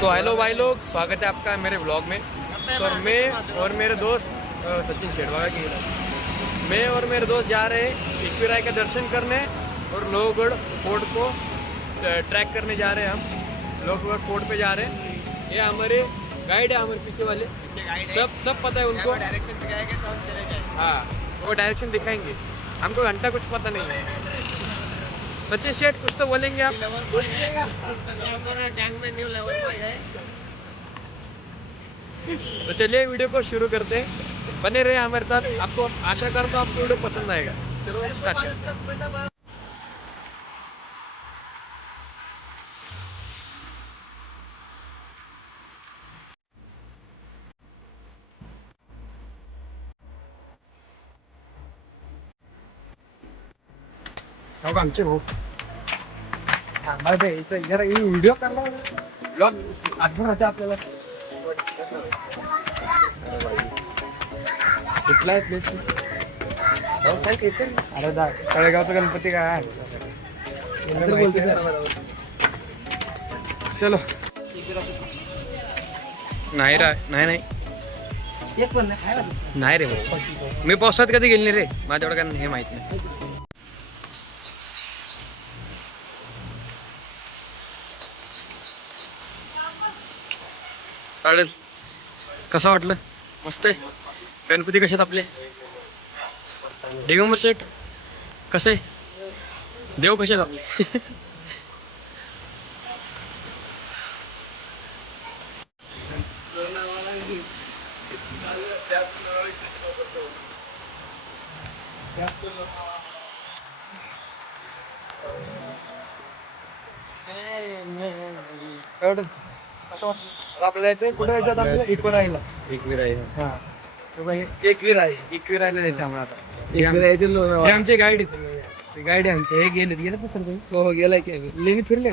तो हेलो भाई लोग, स्वागत है आपका मेरे ब्लॉग में। तो मैं और मेरे दोस्त सचिन शेरवागा की मैं और मेरे दोस्त जा रहे हैं एकविराय का दर्शन करने और लोहगढ़ फोर्ट को ट्रैक करने जा रहे हैं। हम लोहगढ़ फोर्ट पे जा रहे हैं। ये हमारे गाइड है, हमारे पीछे वाले सब पता है उनको। डायरेक्शन दिखाएंगे तो हम चले जाएंगे। हाँ, वो डायरेक्शन दिखाएंगे। हमको घंटा कुछ पता नहीं है। सचिन शेठ कुछ तो बोलेंगे आप? टैंक में न्यू लेवल पर है। तो चलिए वीडियो को शुरू करते हैं, बने रहे हमारे साथ। आपको आशा करता हूँ आपको वीडियो पसंद आएगा। चलो स्टार्ट करते हैं। आमचे भाऊ थांबायचं इथं जरा व्हिडिओ करला ब्लॉग आठवण होते आपल्याला. कुठला आहे प्लेस? अरे दा तळेगावचा गणपती काय चलो. नाही नाही एक पण नाही रे भाऊ, मी पावसात कधी गेले नाही रे. माझ्या एवढं काय हे माहित नाही. चालेल. कसं वाटलं? मस्त आहे. गणपती कशात आपले? दिगंबर शेठ कसे? देव कशात आपले? एवढं कसं वाटलं? आपल्याला जायचंय कुठे जायचं आता? आपल्याला एकविरायला. हा, एकविरायला जायचं आम्हाला आता. हे आमचे गाईड आहेत. ते गाईड आहे आमचे. हे गेले ना सर? हो गेलाय की लेणी फिरले.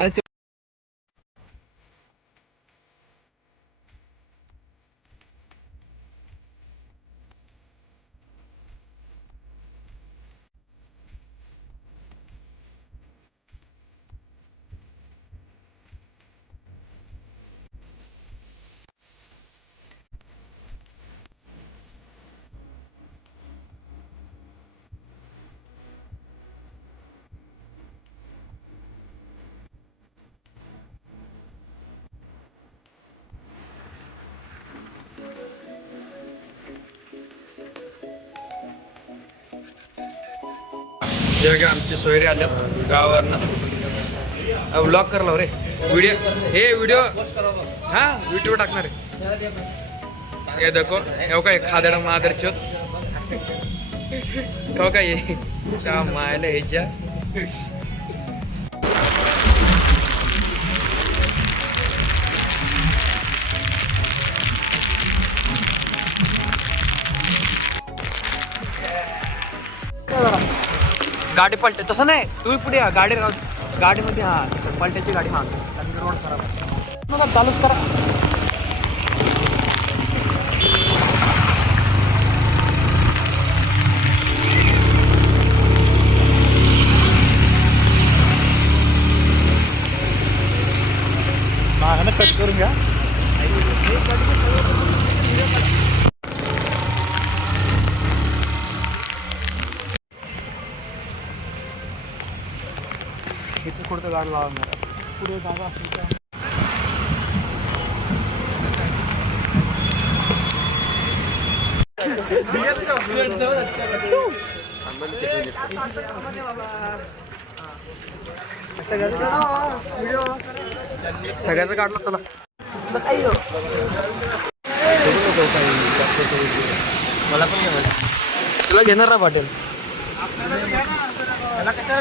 आमचे सोयरे आले गावावरनं. ब्लॉग करला रे व्हिडिओ हा व्हिडिओ टाकणार आहे. हे देखो हे काय खादड मादरची हो काय त्या मायला ह्याच्या. गाडी पलटे तसं नाही, तुम्ही पुढे या. गाडीमध्ये हा पलट्याची गाडी माग रोड खराब आहे. मला चालूच करा. मागाने कट करून घ्या. इथे कुठं गाडी लावणार पुढे जागा असेल का? सगळ्याचं काढलं चला. मला पण घे. तुला घेणार ना पाटील?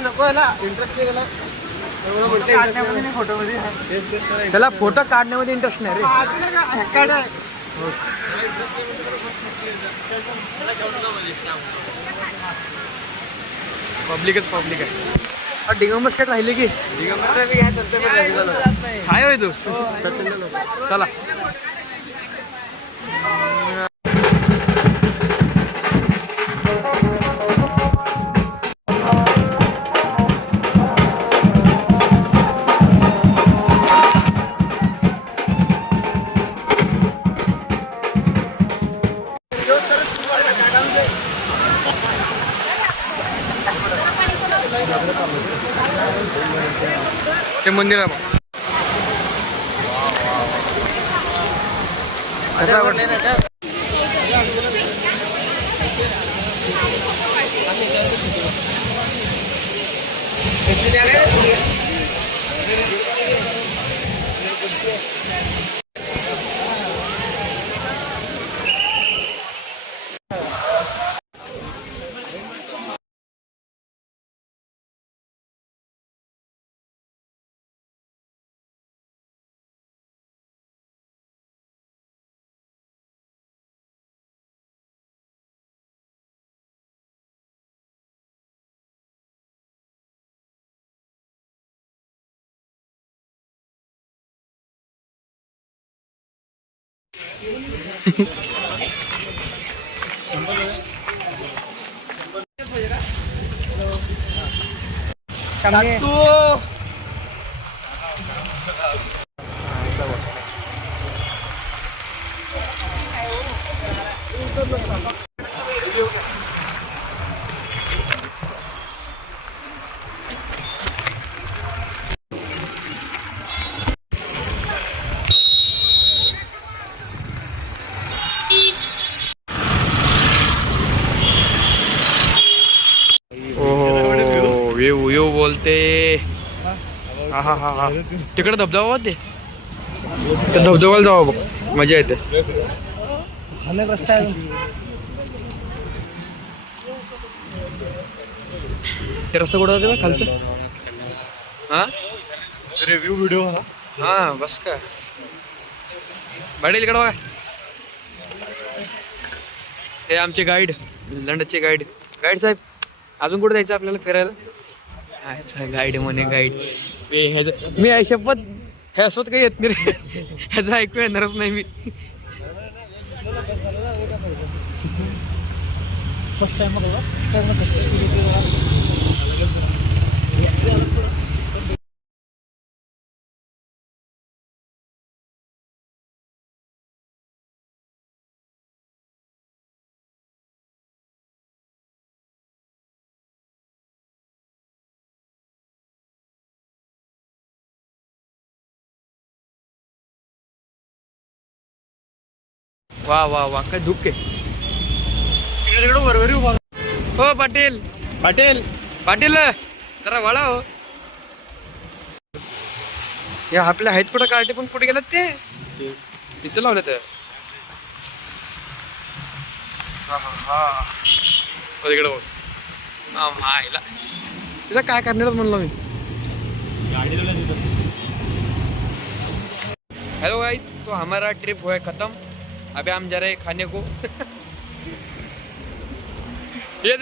नको इंटरेस्ट नाही गेला. त्याला फोटो काढण्यामध्ये इंटरेस्ट नाही रे. पब्लिक आहे. दिगंबर शेट राहिले की हाय होय तू. चला. मंदिर आहे मग. कसं आवडलं? व्यू बोलते. हा हा हा हा तिकडे धबधबा होते, त्या धबधब्याला जावं बघ, मजा येते. रस्ता आहे ते रस्ता कुठं होते बा खालचं? हा रिव्ह्यू व्हिडिओ हा बस का भाडेल इकडं बघा. हे आमचे गाईड, लंडनचे गाईड. गाईड साहेब अजून कुठे जायचं आपल्याला फिरायला? गाईड म्हणे गाईड. मी शपथ ह्यासोबत काही येत नाही रे, ह्याचं ऐकू येणारच नाही मी. वा वा वा काय धुके. हो पाटील पाटील पाटील जरा वळा हो. या आपल्या आहेत कुठं कार्टे पण कुठे गेलात ते तिथं लावलं तर. तिकडे आईला तिथं काय करणार म्हणलो मी. हेलो गाइस, तो हमारा ट्रिप हुआ है खत्म. अभी हम जा रहे हैं खाने को.